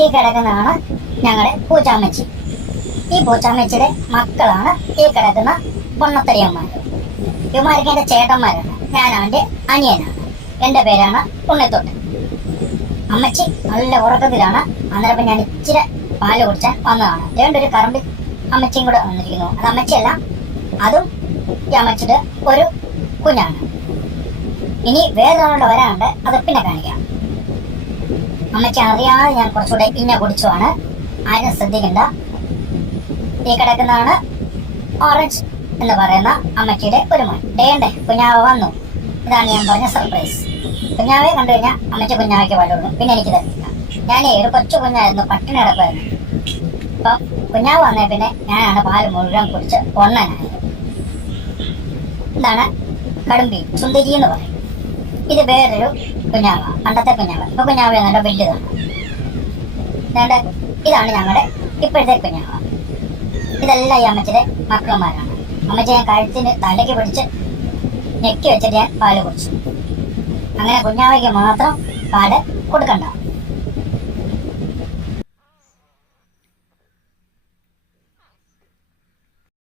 ഈ കിടക്കുന്നതാണ് ഞങ്ങളുടെ പൂച്ചാമ്മച്ചി. ഈ പൂച്ചാമ്മച്ചിയുടെ മക്കളാണ് ഈ കിടക്കുന്ന പൊണ്ണത്തടിയന്മാർ. ഇവന്മാർക്ക് എൻ്റെ ചേട്ടന്മാരാണ്. ഞാൻ അവൻ്റെ അനിയനാണ്. എൻ്റെ പേരാണ് ഉണ്ണിത്തൊട്ട്. അമ്മച്ചി നല്ല ഉറക്കത്തിലാണ്. അന്നേരം ഞാൻ ഇച്ചിരി പാല് കുടിച്ചാൽ വന്നതാണ്. രണ്ടൊരു കറമ്പി അമ്മച്ചിയും കൂടെ വന്നിരിക്കുന്നു. അത് അമ്മച്ചിയല്ല, അതും ഈ അമ്മച്ചിയുടെ ഒരു കുഞ്ഞാണ്. ഇനി വേറൊരാളുടെ വരാനുണ്ട്, അത് പിന്നെ കാണിക്കാം. അമ്മച്ചി അറിയാതെ ഞാൻ കുറച്ചുകൂടെ ഇന്ന കുടിച്ചുമാണ്, ആരും ശ്രദ്ധിക്കണ്ട. ഈ കിടക്കുന്നതാണ് ഓറഞ്ച് എന്ന് പറയുന്ന അമ്മച്ചിയുടെ ഒരു മോൻ. ഡേണ്ടേ കുഞ്ഞാവ വന്നു. ഇതാണ് ഞാൻ പറഞ്ഞ സർപ്രൈസ്. കുഞ്ഞാവെ കണ്ടു കഴിഞ്ഞാൽ അമ്മച്ചി കുഞ്ഞാവയ്ക്ക് പാല് കൊടുക്കും. പിന്നെ എനിക്ക് തരില്ല. ഞാനേ ഒരു കൊച്ചു കുഞ്ഞായിരുന്നു, പട്ടിണി കിടക്കുമായിരുന്നു. അപ്പം കുഞ്ഞാവ് വന്നേ പിന്നെ ഞാനാണ് പാല് മുഴുവൻ കുടിച്ച് പൊണ്ണനായത്. ഇതാണ് കടുമ്പി സുന്ദരി എന്ന് പറയും. ഇത് വേറൊരു കുഞ്ഞാവ, പണ്ടത്തെ കുഞ്ഞാവ. ഇപ്പൊ കുഞ്ഞാവ നല്ല വലുതാണ്. ഇതാണ് ഞങ്ങളുടെ ഇപ്പോഴത്തെ കുഞ്ഞാവ. ഇതെല്ലാം ഈ അമ്മച്ചിയുടെ മക്കളന്മാരാണ്. അമ്മച്ചി ഞാൻ കഴുത്തിന് തലയ്ക്ക് പിടിച്ച് ഞെക്കി വെച്ചിട്ട് ഞാൻ പാല് കുടിച്ചു. അങ്ങനെ കുഞ്ഞാവയ്ക്ക് മാത്രം പാല് കൊടുക്കണ്ട.